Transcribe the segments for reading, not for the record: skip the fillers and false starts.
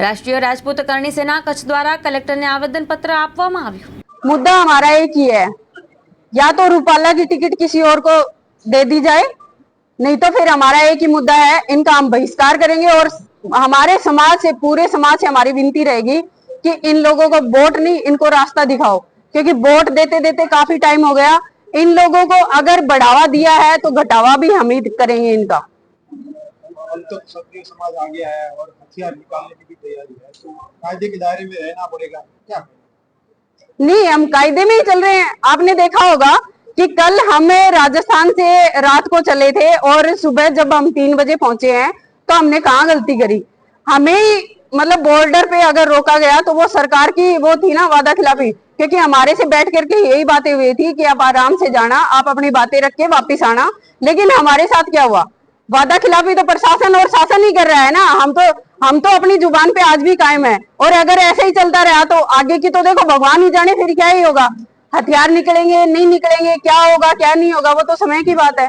રાષ્ટ્રીય રાજપૂત કરણી સેના કચ્છ દ્વારા કલેક્ટરને આવેદનપત્ર આપવામાં આવ્યું। मुद्दा हमारा एक ही है, या तो रूपाला की टिकट किसी और को दे दी जाए, नहीं तो फिर हमारा एक ही मुद्दा है, इनका हम बहिष्कार करेंगे। और हमारे समाज से, पूरे समाज से हमारी विनती रहेगी कि इन लोगों को वोट नहीं, इनको रास्ता दिखाओ, क्योंकि वोट देते देते काफी टाइम हो गया। इन लोगों को अगर बढ़ावा दिया है तो घटावा भी हम ही करेंगे इनका। अब तक क्षत्रिय समाज आगे आया है और हथियार निकालने की भी तैयारी है, तो कायदे के दायरे में रहना पड़ेगा क्या? नहीं, हम कायदे में ही चल रहे हैं। आपने देखा होगा कि कल हमें राजस्थान से रात को चले थे और सुबह जब हम 3 बजे पहुंचे हैं तो हमने कहाँ गलती करी? हमें मतलब बॉर्डर पे अगर रोका गया तो वो सरकार की वो थी ना, वादा खिलाफी, क्योंकि हमारे से बैठ करके यही बातें हुई थी कि आप आराम से जाना, आप अपनी बातें रख के वापिस आना। लेकिन हमारे साथ क्या हुआ? वादा खिलाफी तो प्रशासन और शासन ही कर रहा है ना। हम तो अपनी जुबान पे आज भी कायम है। और अगर ऐसे ही चलता रहा तो आगे की तो देखो भगवान ही जाने फिर क्या ही होगा। हथियार निकलेंगे नहीं निकलेंगे, क्या होगा क्या नहीं होगा, वो तो समय की बात है।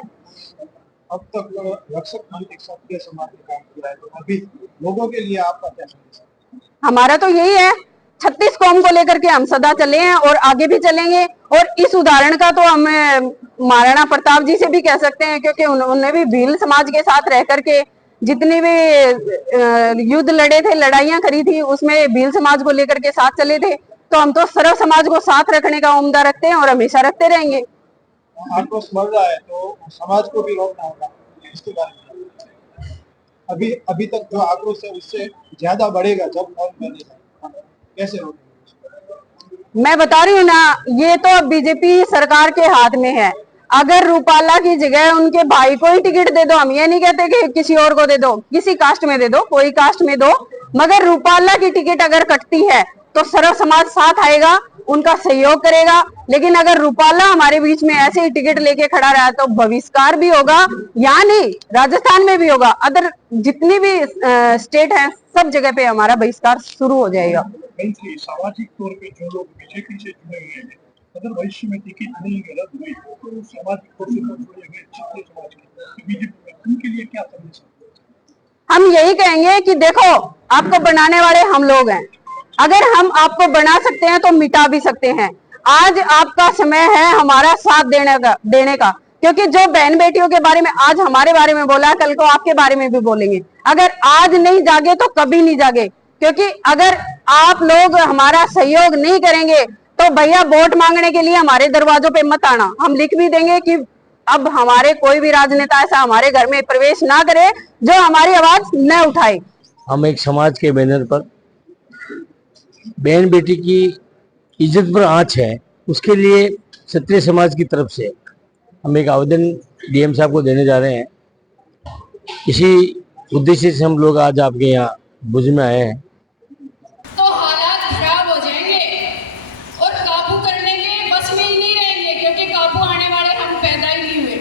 अब तक रक्षक मंच एक क्षत्रिय समाज ने काम किया है, तो अभी लोगों के लिए आपका क्या संदेश है? हमारा तो यही है, 36 कौम को लेकर के हम सदा चले हैं और आगे भी चलेंगे। और इस उदाहरण का तो हम महाराणा प्रताप जी से भी कह सकते हैं, क्योंकि उन्होंने भी भील समाज के साथ रह करके जितने भी युद्ध लड़े थे, लड़ाइयां करी थी, उसमें भील समाज को लेकर के साथ चले थे। तो हम तो सर्व समाज को साथ रखने का उम्दा रखते हैं और हमेशा रखते रहेंगे। आक्रोश बढ़ रहा है तो समाज को भी रोकना होगा, इसके बारे में अभी तक जो आक्रोश है उससे ज्यादा बढ़ेगा जब मौत बनेगा, कैसे रोकेंगे? मैं बता रही हूँ ना, ये तो बीजेपी सरकार के हाथ में है। अगर रूपाला की जगह उनके भाई को ही टिकट दे दो, हम ये नहीं कहते कि किसी और को दे दो, किसी कास्ट में दे दो, कोई कास्ट में दो, मगर रूपाला की टिकट अगर कटती है तो सर्व समाज साथ आएगा, उनका सहयोग करेगा। लेकिन अगर रूपाला हमारे बीच में ऐसे ही टिकट लेके खड़ा रहा तो बहिष्कार भी होगा। यहाँ नहीं, राजस्थान में भी होगा, अदर जितनी भी स्टेट है सब जगह पे हमारा बहिष्कार शुरू हो जाएगा। सामाजिक तौर पे जो लोग बीजेपी से जुड़े हुए हैं, अगर भविष्य में टिकट नहीं रद्द हुई तो सामाजिक तौर से जुड़े हुए क्षत्रिय समाज के बीजेपी में उनके लिए क्या संदेश है? हम यही कहेंगे कि देखो, आपको बनाने वाले हम लोग हैं। अगर हम आपको बना सकते हैं तो मिटा भी सकते हैं। आज आपका समय है हमारा साथ देने का, क्योंकि जो बहन बेटियों के बारे में आज हमारे बारे में बोला, कल को आपके बारे में भी बोलेंगे। अगर आज नहीं जागे तो कभी नहीं जागे, क्योंकि अगर आप लोग हमारा सहयोग नहीं करेंगे तो भैया वोट मांगने के लिए हमारे दरवाजों पे मत आना। हम लिख भी देंगे कि अब हमारे कोई भी राजनेता ऐसा हमारे घर में प्रवेश ना करे जो हमारी आवाज न उठाए। हम एक समाज के बैनर पर बहन बेटी की इज्जत पर आंच है, उसके लिए क्षत्रिय समाज की तरफ से हम एक आवेदन डीएम साहब को देने जा रहे हैं। इसी उद्देश्य से हम लोग आज आपके यहाँ भुज में आए हैं। तो हालात खराब हो जाएंगे और काबू करने के बस में ही नहीं रहेंगे, क्योंकि काबू आने वाले हम पैदा ही नहीं हुए।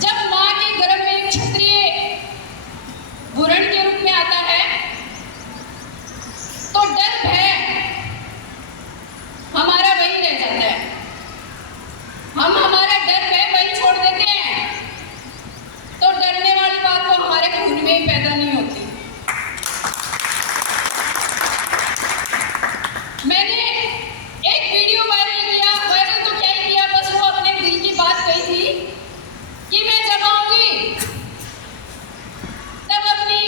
जब माँ के गर्भ में एक क्षत्रिय भ्रूण के रूप में आता है तो डर भय हमारा वही रह जाता है। हम हमारा डर भय वही छोड़ देते हैं, तो डरने वाली बात तो हमारे खून में ही पैदा नहीं होती। मैंने एक वीडियो वायरल तो क्या ही किया, बस वो अपने दिल की बात कही थी कि मैं जब आऊंगी तब अपनी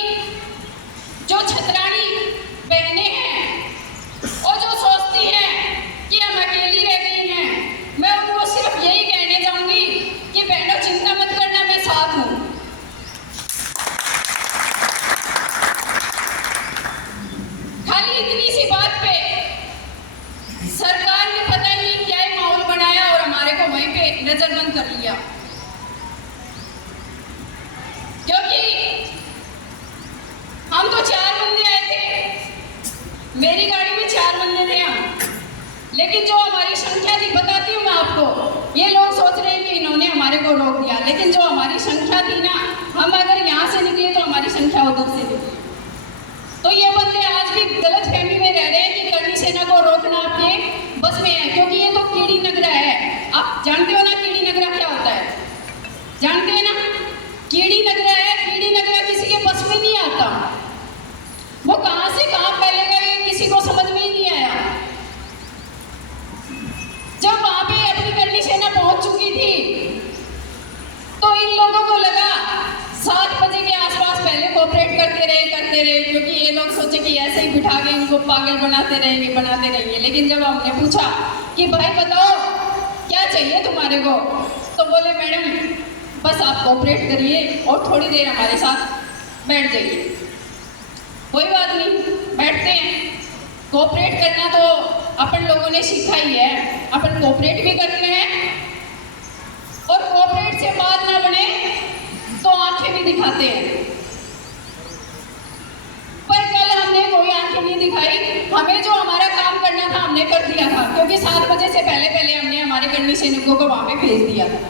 जो छतरानी बहनें हैं और जो सोचती हैं कि हम अकेली रह गई हैं, मैं उनको सिर्फ यही कहने जाऊंगी कि बहनों चिंता मत करना, मैं साथ हूं। खाली इतनी सी बात पे सरकार ने पता नहीं क्या ही माहौल बनाया और हमारे को वहीं पे नजरबंद कर लिया। क्योंकि हम तो 4 बंदे आए थे, मेरी गाड़ी में 4 बंदे थे हम, लेकिन जो हमारी संख्या थी, बताती हूँ मैं आपको, ये लोग सोच रहे हैं कि इन्होंने हमारे को रोक दिया, लेकिन जो हमारी संख्या थी ना, हम अगर यहाँ से निकले तो हमारी संख्या उधर से थी। तो ये बंदे आज भी गलत फहमी में रह रहे हैं कि करणी सेना को रोकना आपके बस में है, क्योंकि ये तो कीड़ी नगरा है। आप जानते हो ना कीड़ी नगरा क्या होता है? जानते हैं ना? कीड़ी नगरा है करते रहे, क्योंकि ये लोग सोचे कि ऐसे ही बिठा के इनको पागल बनाते रहेंगे। लेकिन जब हमने पूछा कि भाई बताओ क्या चाहिए तुम्हारे को, तो बोले मैडम बस आप कोऑपरेट करिए और थोड़ी देर हमारे साथ बैठ जाइए। कोई बात नहीं, बैठते हैं। कोऑपरेट करना तो अपन लोगों ने सीखा ही है, अपन कोऑपरेट भी करते हैं और कोऑपरेट से बात ना बने तो आंखें भी दिखाते हैं। पर कल हमने कोई आंखें नहीं दिखाई, हमें जो हमारा काम करना था हमने कर दिया था, क्योंकि 7 बजे से पहले हमने हमारे करनी सैनिकों को वहां पे भेज दिया था।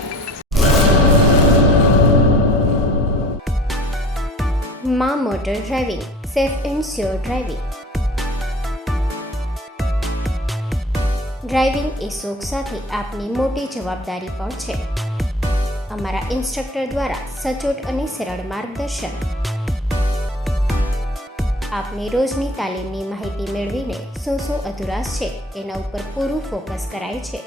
માં motor driving, safe and sure driving. Driving એ શોખ સાથે આપની મોટી જવાબદારી પણ છે. અમારા ઇન્સ્ટ્રક્ટર દ્વારા સચોટ અને સરળ માર્ગદર્શન. આપની રોજની તાલીમની માહિતી મેળવીને શું અધુરાશ છે એના ઉપર પૂરું ફોકસ કરાય છે.